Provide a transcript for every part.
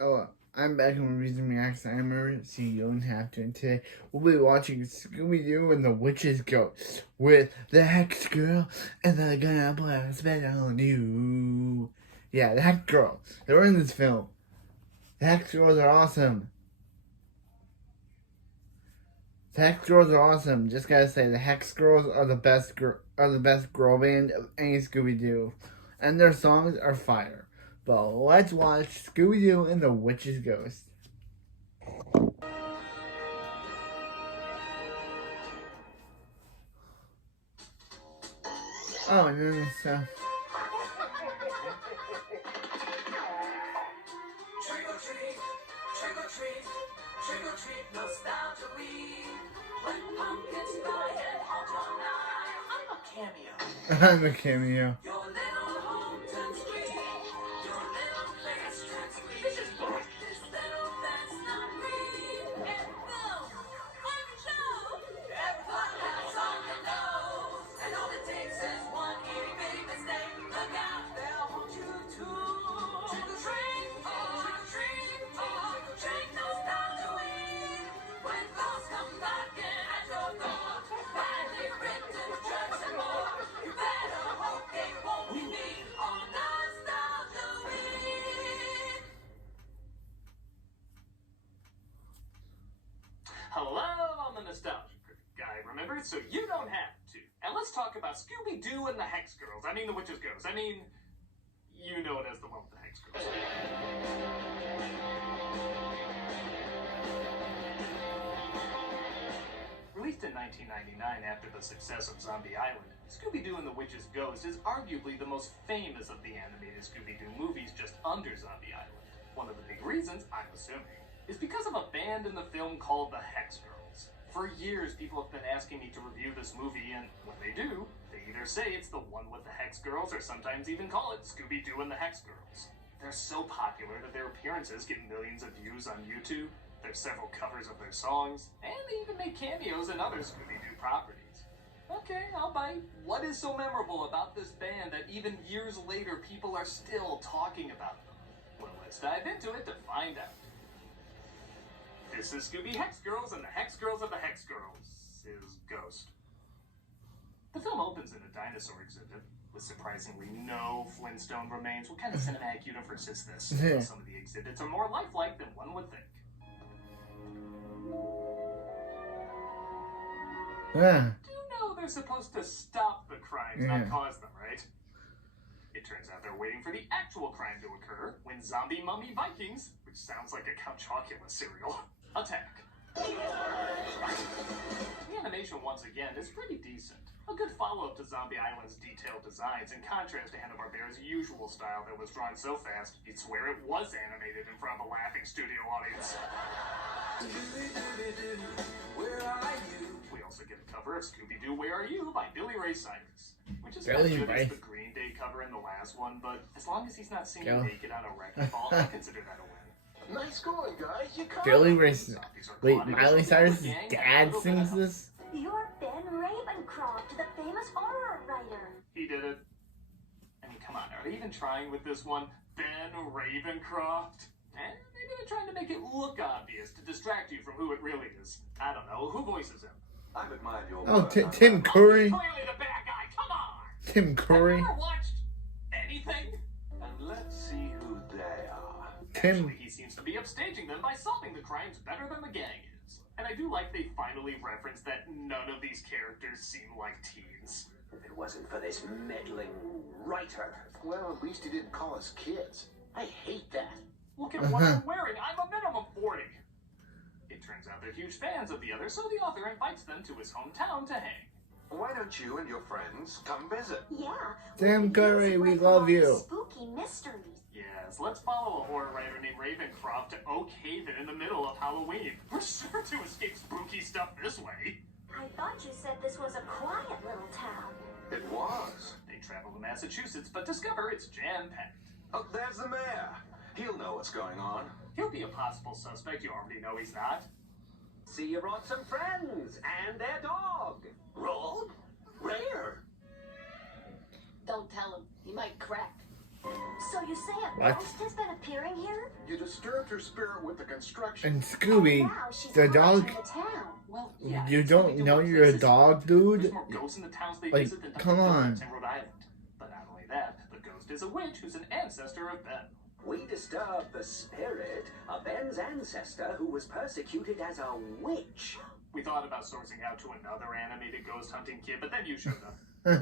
Oh, I'm back on Reason Reacts. I'm Murray, so you don't have to. And today we'll be watching Scooby-Doo and the Witch's Ghost with the Hex Girl and the Gonna Put a Spell on You. Yeah, the Hex Girl. They're in this film. The Hex Girls are awesome. The Hex Girls are awesome. Just gotta say, the Hex Girls are the best girl band of any Scooby-Doo, and their songs are fire. But let's watch Scooby-Doo and the Witch's Ghost. Oh, and then stuff. Trick or treat, trick or treat, trick or treat, nostalgia week. When pumpkins fly and haunt your night. I'm a cameo. I'm a cameo. Your little home turns green. Your little place turns green. This little that's not green. And Bill, I'm Joe. Everyone has on the nose. And all it takes is one itty bitty mistake. Look out, they'll haunt you too. Trick or treat, trick or treat, trick or treat, nostalgia week. When ghosts come knocking at your door, badly written jokes and more. You better hope they won't be me on nostalgia week. Hello, I'm the nostalgia guy, remember? So you don't have to. And let's talk about Scooby-Doo and the Hex Girls. I mean the Witch's Ghost. I mean, you know it as the one with the Hex Girls. Released in 1999 after the success of Zombie Island, Scooby-Doo and the Witch's Ghost is arguably the most famous of the animated Scooby-Doo movies just under Zombie Island. One of the big reasons, I'm assuming, is because of a band in the film called the Hex Girls. For years, people have been asking me to review this movie, and when they do, they either say it's the one with the Hex Girls, or sometimes even call it Scooby-Doo and the Hex Girls. They're so popular that their appearances get millions of views on YouTube. There's several covers of their songs, and they even make cameos in other Scooby-Doo properties. Okay, I'll bite. What is so memorable about this band that even years later people are still talking about them? Well, let's dive into it to find out. This is Scooby Hex Girls and the Hex Girls of the Hex Girls is Ghost. The film opens in a dinosaur exhibit with surprisingly no Flintstone remains. What kind of cinematic universe is this? Some of the exhibits are more lifelike than one would think. Yeah. Do you know they're supposed to stop the crimes, not cause them, right? It turns out they're waiting for the actual crime to occur when zombie mummy Vikings, which sounds like a Count Chocula cereal, attack. The animation, once again, is pretty decent. A good follow-up to Zombie Island's detailed designs, in contrast to Hanna-Barbera's usual style that was drawn so fast, you'd swear it was animated in front of a laughing studio audience. Where are you? We also get a cover of Scooby-Doo, Where Are You? By Billy Ray Cyrus, which is Billy as good Ray. as the Green Day cover in the last one, but as long as he's not singing Go. naked on a wrecking ball, I consider that a win. Nice going, guys. You come. Billy Ray. Zombies are Wait, caught in a Miley Scooby-Doo Cyrus's gang and a dad little bit sings of- this? You're Ben Ravencroft, the famous horror writer. He did it. I mean, come on, are they even trying with this one? Ben Ravencroft? Maybe they're trying to make it look obvious to distract you from who it really is. I don't know. Who voices him? I've admired your Oh, work. Tim Curry. Clearly the bad guy. Come on. Tim Curry. Have you ever watched anything? And let's see who they are. Tim. Actually, he seems to be upstaging them by solving the crimes better than the gang is. And I do like they finally reference that none of these characters seem like teens. If it wasn't for this meddling writer. Well, at least he didn't call us kids. I hate that. Look at what I'm wearing. I'm a minimum 40. It turns out they're huge fans of the other, so the author invites them to his hometown to hang. Why don't you and your friends come visit? Yeah. Tim Curry, we love you. Spooky mysteries. Yes, let's follow a horror writer named Ravencroft to Oak Haven in the middle of Halloween. We're sure to escape spooky stuff this way. I thought you said this was a quiet little town. It was. They travel to Massachusetts, but discover it's jam-packed. Oh, there's the mayor. He'll know what's going on. He'll be a possible suspect. You already know he's not. See, you brought some friends and their dog. Rogue? Where? Don't tell him. He might crack. So you say a What? ghost has been appearing here? You disturbed her spirit with the construction. And Scooby, Now she's the dog. haunting the town. Well, yeah, You Scooby don't Doo know went you're a places. dog, There's dude? more ghosts in the towns they Like, visit than come Dunkin' on. Donuts in Rhode Island. But not only that, the ghost is a witch who's an ancestor of Ben. We disturb the spirit of Ben's ancestor who was persecuted as a witch. We thought about sourcing out to another animated ghost hunting kid, but then you showed up. Hey,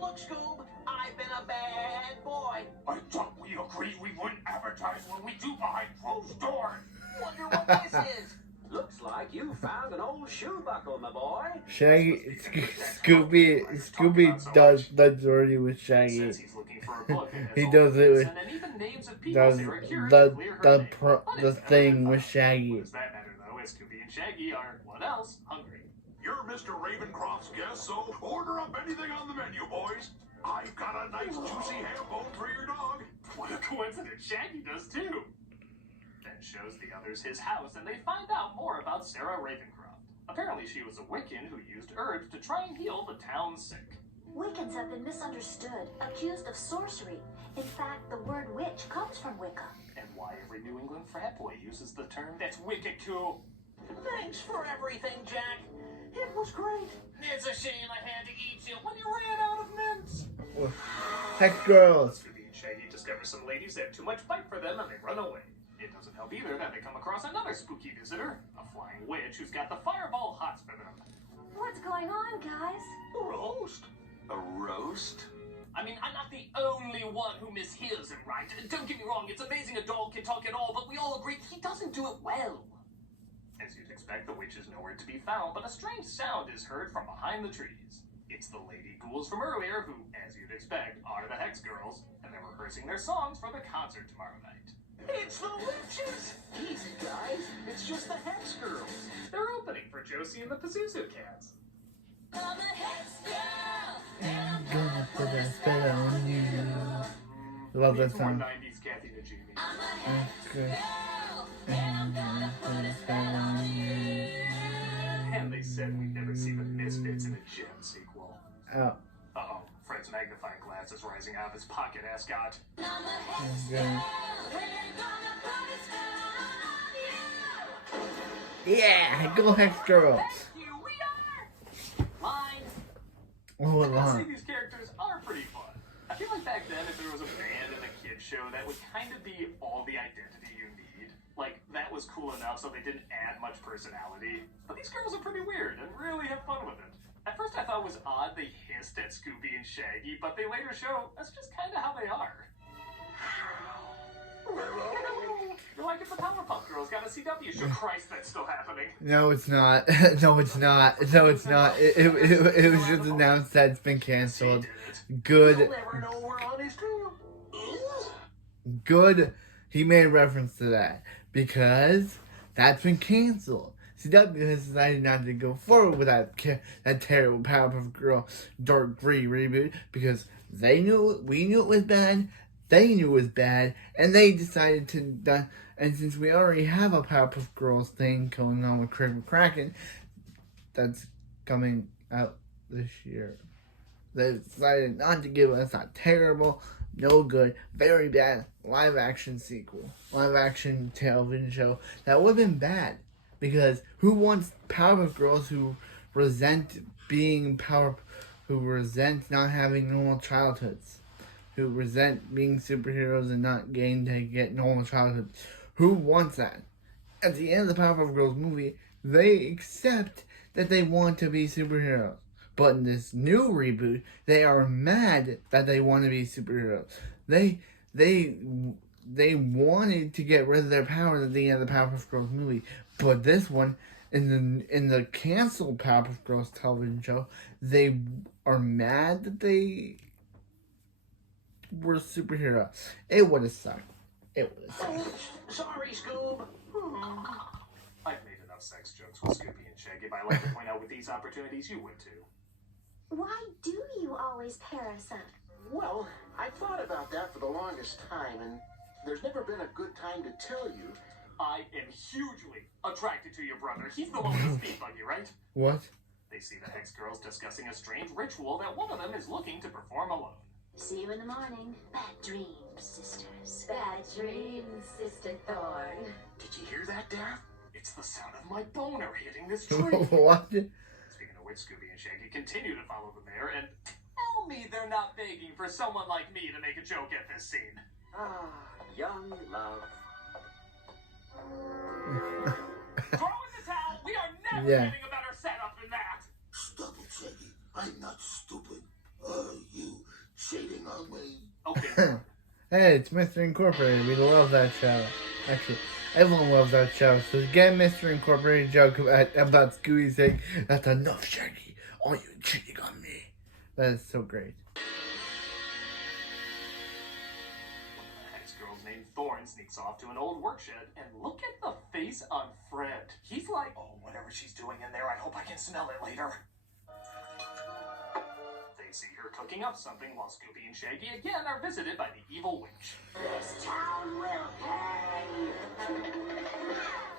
look, Scoob, I've been a bad boy. I thought we agreed we wouldn't advertise what we do behind closed doors. Wonder what this is. Looks like you found an old shoe buckle, my boy. Shaggy, Scooby does the majority with Shaggy. Says he's looking for a book. He does it with and even names of people does they were cured to clear her name. But the it's thing never with enough. Shaggy. What does that matter though? As Scooby and Shaggy are what else? Hungry. You're Mr. Ravencroft's guest, so order up anything on the menu, boys. I've got a nice juicy ham bone for your dog. What a coincidence! Shaggy does too. Ben shows the others his house, and they find out more about Sarah Ravencroft. Apparently, she was a Wiccan who used herbs to try and heal the town's sick. Wiccans have been misunderstood, accused of sorcery. In fact, the word witch comes from Wicca. And why every New England frat boy uses the term that's wicked cool. Thanks for everything, Jack. It was great. It's a shame I had to eat you when you ran out of mints. Hex girls. Scooby and Shaggy discover some ladies that have too much fight for them and they run away. It doesn't help either that they come across another spooky visitor, a flying witch who's got the fireball hots for them. What's going on, guys? Roast? A roast? I mean, I'm not the only one who mishears him, right? Don't get me wrong, it's amazing a dog can talk at all, but we all agree he doesn't do it well. As you'd expect, the witch is nowhere to be found, but a strange sound is heard from behind the trees. It's the lady ghouls from earlier who, as you'd expect, are the Hex Girls, and they're rehearsing their songs for the concert tomorrow night. It's the witches. Easy, guys. It's just the Hex Girls. They're opening for Josie and the Pazuzu Cats. I'm a Hex girl. I'm gonna put a spell on you. Love that Needs more song. 90s Kathy Najimy. I'm a Hex Okay. girl. And I'm gonna put a spell on you. And they said we'd never see the Misfits in a Gem sequel. Oh, Uh-oh, Fred's magnifying glass is rising out of his pocket ascot. I'm a Hex okay. girl. We're gonna put a spell on you. Yeah, go Hex girls. Thank you, we are! Line. Oh, I'd say long. these characters are pretty fun. I feel like back then, if there was a band and a kid show, that would kind of be all the identity you need. Like, that was cool enough so they didn't add much personality. But these girls are pretty weird and really have fun with it. At first I thought it was odd they hissed at Scooby and Shaggy, but they later show that's just kind of how they are. You're like if the Powerpuff Girls got a CW show. Christ, that's still happening. No, it's not. No, it's not. No, it's not. It was just announced that it's been He canceled. did it. Good. You'll never know we're on his tail. Good. He made reference to that because that's been canceled. CW has decided not to go forward with that terrible Powerpuff Girl Dark Grey reboot because we knew it was bad. They knew it was bad, and they decided to. And since we already have a Powerpuff Girls thing going on with Craig McCracken, that's coming out this year. They decided not to give us a terrible, no good, very bad live action sequel, live action television show that would have been bad. Because who wants Powerpuff Girls who resent who resent not having normal childhoods, who resent being superheroes and not getting to get normal childhoods? Who wants that? At the end of the Powerpuff Girls movie, they accept that they want to be superheroes. But in this new reboot, they are mad that they want to be superheroes. They wanted to get rid of their powers at the end of the Powerpuff Girls movie, but this one, in the canceled Powerpuff Girls television show, they are mad that they were superheroes. It would have sucked. It would have sucked. Sorry, Scoob. I've made enough sex jokes with Scooby and Shaggy, but I like to point out with these opportunities you would too. Why do you always pair us up? Well, I thought about that for the longest time, and there's never been a good time to tell you. I am hugely attracted to your brother. He's the one with the speed buggy, right? What? They see the Hex Girls discussing a strange ritual that one of them is looking to perform alone. See you in the morning. Bad dreams, sisters. Bad dreams, sisters. Mr. Thorne. Did you hear that, Daff? It's the sound of my boner hitting this tree. What? Speaking of which, Scooby and Shaggy continue to follow the mayor, and tell me they're not begging for someone like me to make a joke at this scene. Ah, young love. Throw in the towel! We are never Yeah. getting a better setup than that! Stop it, Shaggy. I'm not stupid. Are you shading on me? Okay. Hey, it's Mr. Incorporated. We love that show. Actually, everyone loves that show. So get Mr. Incorporated joke about Scooby saying, "That's enough, Shaggy. Are you cheating on me?" That is so great. The hex girl's named Thorn sneaks off to an old work shed, and look at the face on Fred. He's like, oh, whatever she's doing in there, I hope I can smell it later. They see her cooking up something while Scooby and Shaggy again are visited by the evil witch. This town will pay.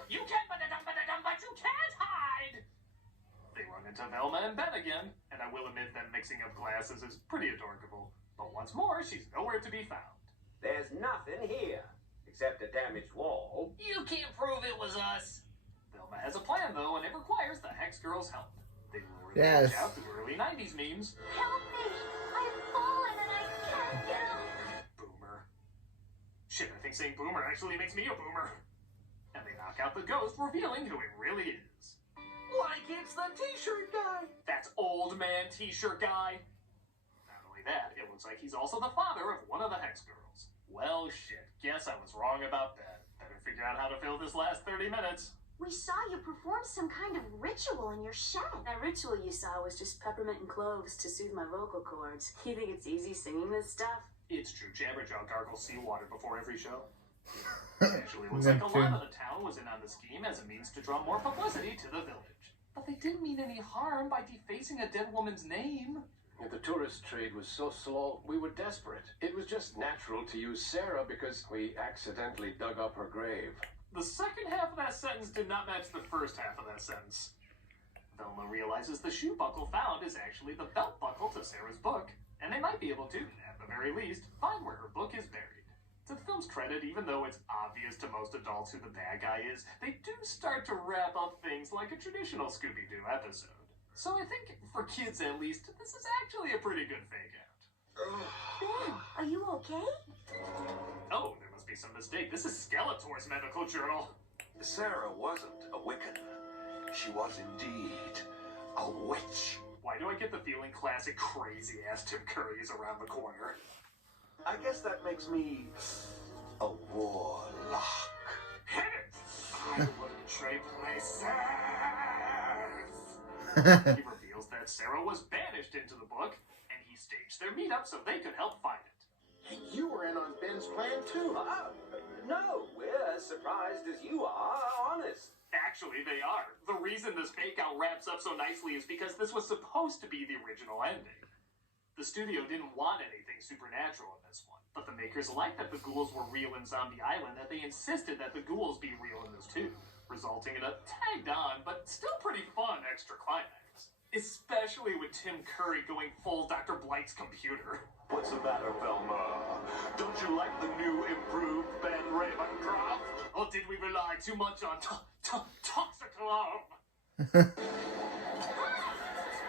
You can but you can't hide! They run into Velma and Ben again, and I will admit them mixing up glasses is pretty adorable. But once more, she's nowhere to be found. There's nothing here except a damaged wall. You can't prove it was us! Velma has a plan, though, and it requires the Hex Girl's help. They lure the Yes. witch out to early 90s memes. Help me! I've fallen and I can't get up. Boomer. Shit, I think saying boomer actually makes me a boomer. And they knock out the ghost, revealing who it really is. Like it's the t-shirt guy. That's old man t-shirt guy. Not only that, it looks like he's also the father of one of the Hex Girls. Well, shit. Guess I was wrong about that. Better figure out how to fill this last 30 minutes. We saw you perform some kind of ritual in your shed. That ritual you saw was just peppermint and cloves to soothe my vocal cords. You think it's easy singing this stuff? It's true. Jabberjaw gargles seawater before every show. Actually, it looks like a lot of the town was in on the scheme as a means to draw more publicity to the village. But they didn't mean any harm by defacing a dead woman's name. The tourist trade was so slow, we were desperate. It was just natural to use Sarah because we accidentally dug up her grave. The second half of that sentence did not match the first half of that sentence. Velma realizes the shoe buckle found is actually the belt buckle to Sarah's book, and they might be able to, at the very least, find where her book is buried. To the film's credit, even though it's obvious to most adults who the bad guy is, they do start to wrap up things like a traditional Scooby-Doo episode. So I think, for kids at least, this is actually a pretty good fake-out. Ben, are you okay? Oh, there must be some mistake. This is Skeletor's medical journal. Sarah wasn't a Wiccan. She was indeed a witch. Why do I get the feeling classic crazy-ass Tim Curry is around the corner? I guess that makes me a warlock. Hit it! I wouldn't trade places! He reveals that Sarah was banished into the book, and he staged their meetup so they could help find it. And you were in on Ben's plan, too. No, we're as surprised as you are, honest. Actually, they are. The reason this fake-out wraps up so nicely is because this was supposed to be the original ending. The studio didn't want anything supernatural in this one, but the makers liked that the ghouls were real in Zombie Island, that they insisted that the ghouls be real in this too, resulting in a tagged-on, but still pretty fun extra climax. Especially with Tim Curry going full Dr. Blight's computer. What's the matter, Velma? Don't you like the new improved Ben Ravencroft? Or did we rely too much on Toxic Love?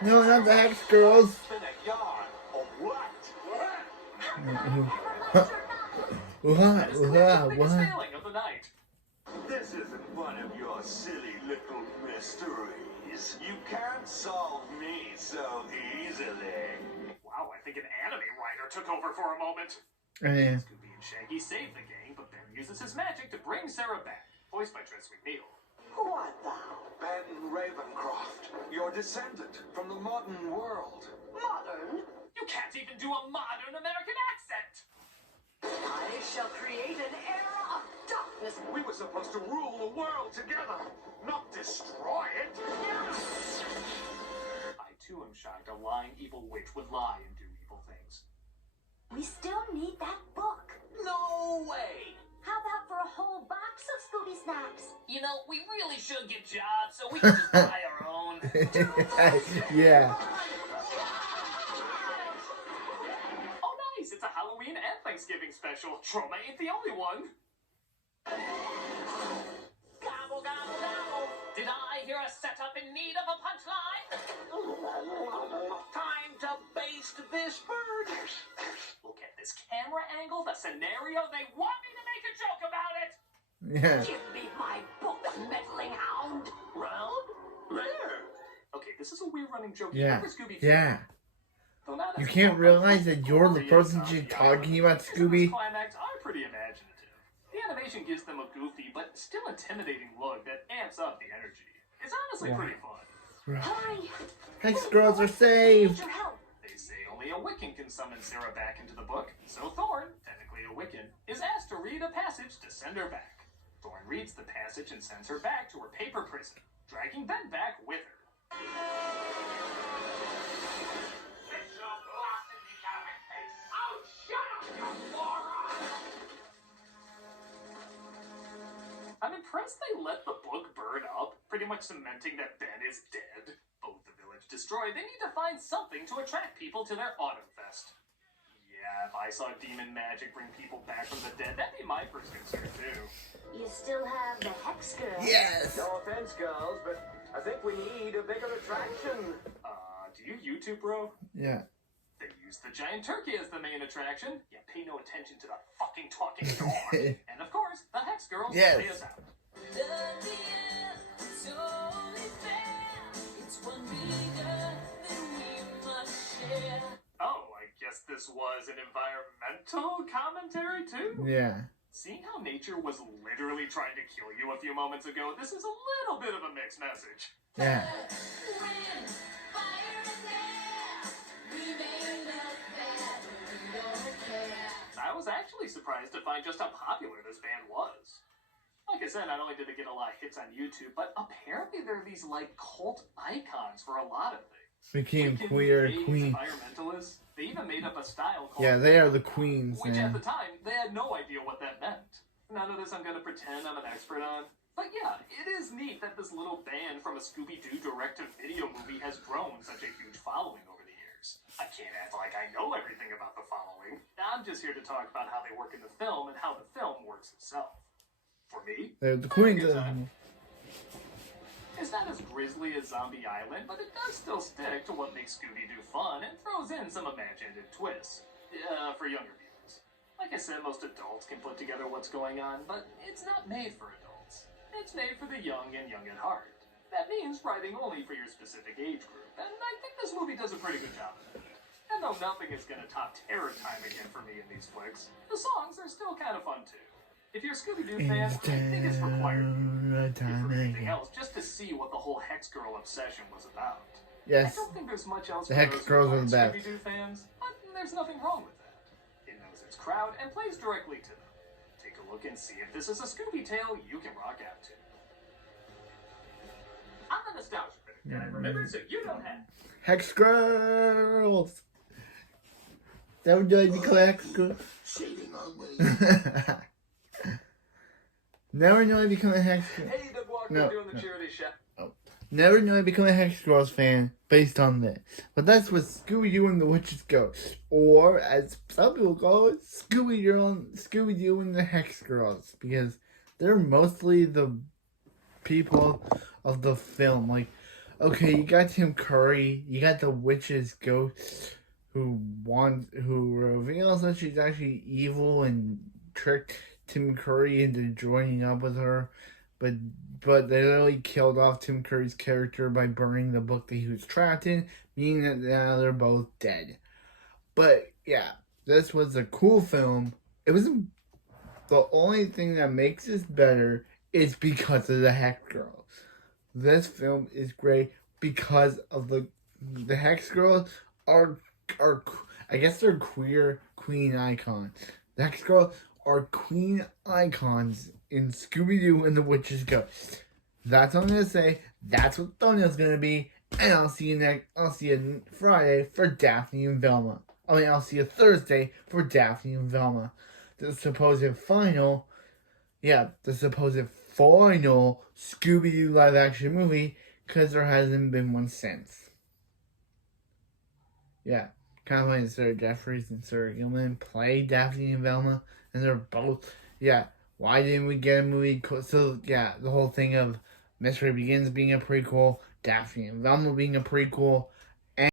No, not the Hex Girls. Been a yarn or what? What? That is the biggest What? failing of the night. This isn't one of your silly little mysteries. You can't solve me so easily. Wow, I think an anime writer took over for a moment. Yeah. Scooby and Shaggy save the gang, but Ben uses his magic to bring Sarah back, voiced by Tress McNeil. Who art thou? Ben Ravencroft, your descendant from the modern world. Modern? You can't even do a modern American accent! I shall create an era of darkness. We were supposed to rule the world together, not destroy it. I too am shocked a lying evil witch would lie and do evil things. We still need that book. No way! How about for a whole box of Scooby snacks? You know, we really should get jobs so we can just buy our own. Yeah. Oh nice, it's a Halloween and Thanksgiving special. Trauma ain't the only one. Gobble, gobble, gobble. Did I hear a setup in need of a punchline? Time to baste this bird. Look at this camera angle, the scenario. They want me to make a joke about it. Yeah. Give me my book, meddling hound. Round? There. Okay, this is a weird running joke. Yeah. Remember Scooby? Yeah. Though not You as can't fun, realize that you're the Gloria person Zombie she's Island. talking about, Some of Scooby. its climax are pretty imaginative. The animation gives them a goofy but still intimidating look that amps up the energy. It's honestly pretty fun. Hurry! Hex girls are Need saved. your help. They say only a Wiccan can summon Sarah back into the book, so Thorn, technically a Wiccan, is asked to read a passage to send her back. Thorn reads the passage and sends her back to her paper prison, dragging Ben back with her. I'm impressed they let the book burn up, pretty much cementing that Ben is dead. But with the village destroyed, they need to find something to attract people to their Autumn Fest. Yeah, if I saw demon magic bring people back from the dead, that'd be my first concern too. You still have the Hex Girl. Yes. No offense, girls, but I think we need a bigger attraction. Do you YouTube, bro? Yeah. They use the giant turkey as the main attraction. Yeah, pay no attention to the fucking talking dog. And of course, the Hex Girls Yes. play us out. Oh, I guess this was an environmental commentary too? Yeah. Seeing how nature was literally trying to kill you a few moments ago, this is a little bit of a mixed message. Yeah. I was actually surprised to find just how popular this band was. Like I said, not only did they get a lot of hits on YouTube, but apparently they're these like cult icons for a lot of things. Became Wiccans, queer gays, queen. environmentalists. They even made up a style called Yeah, they are the queens, which at man. the time they had no idea what that meant. None of this I'm gonna pretend I'm an expert on. But yeah, it is neat that this little band from a Scooby-Doo direct-to-video movie has grown such a huge following over the years. I can't act like I know everything about the following. I'm just here to talk about how they work in the film and how the film works itself. For me, They're the I had a queens. good time. It's not as grisly as Zombie Island, but it does still stick to what makes Scooby-Doo fun and throws in some imaginative twists for younger viewers. Like I said, most adults can put together what's going on, but it's not made for adults. It's made for the young and young at heart. That means writing only for your specific age group, and I think this movie does a pretty good job of it. And though nothing is going to top Terror Time again for me in these flicks, the songs are still kind of fun too. If you're a Scooby-Doo fan, I think it's required if for anything else, just to see what the whole Hex Girl obsession was about. Yes. I don't think there's much else The for Hex those who Girls are aren't the best. Scooby-Doo fans, but there's nothing wrong with that. It knows its crowd and plays directly to them. Take a look and see if this is a Scooby tale you can rock out to. I'm a nostalgia critic, and I remember, so you don't have. Hex girls. That would like to call Hex girls. Saving our way. Never know I become a Hex girl. Hey, Doug Walker No, doing the no. charity chef. Never know I become a Hex Girls fan based on this. But that's what Scooby-Doo and the Witches Go. Or, as some people call it, Scooby-Doo and the Hex Girls. Because they're mostly the people of the film. Like, okay, you got Tim Curry, you got the Witches Ghost, who reveals that she's actually evil and tricked Tim Curry into joining up with her. But they literally killed off Tim Curry's character by burning the book that he was trapped in, meaning that now they're both dead. But yeah, this was a cool film. It was the only thing that makes this better is because of the Hex Girls. This film is great because of the Hex Girls are I guess they're queer queen icons. The Hex Girls are queen icons in Scooby-Doo and the Witches Go. That's what I'm gonna say. That's what thumbnail's gonna be. And I'll see you Friday for Daphne and Velma. I'll see you Thursday for Daphne and Velma. The supposed final Scooby-Doo live action movie, because there hasn't been one since. Yeah. Kind of like Sarah Jeffries and Sarah Gilman play Daphne and Velma, and they're both, Why didn't we get a movie? So yeah, the whole thing of Mystery Begins being a prequel, Daphne and Velma being a prequel.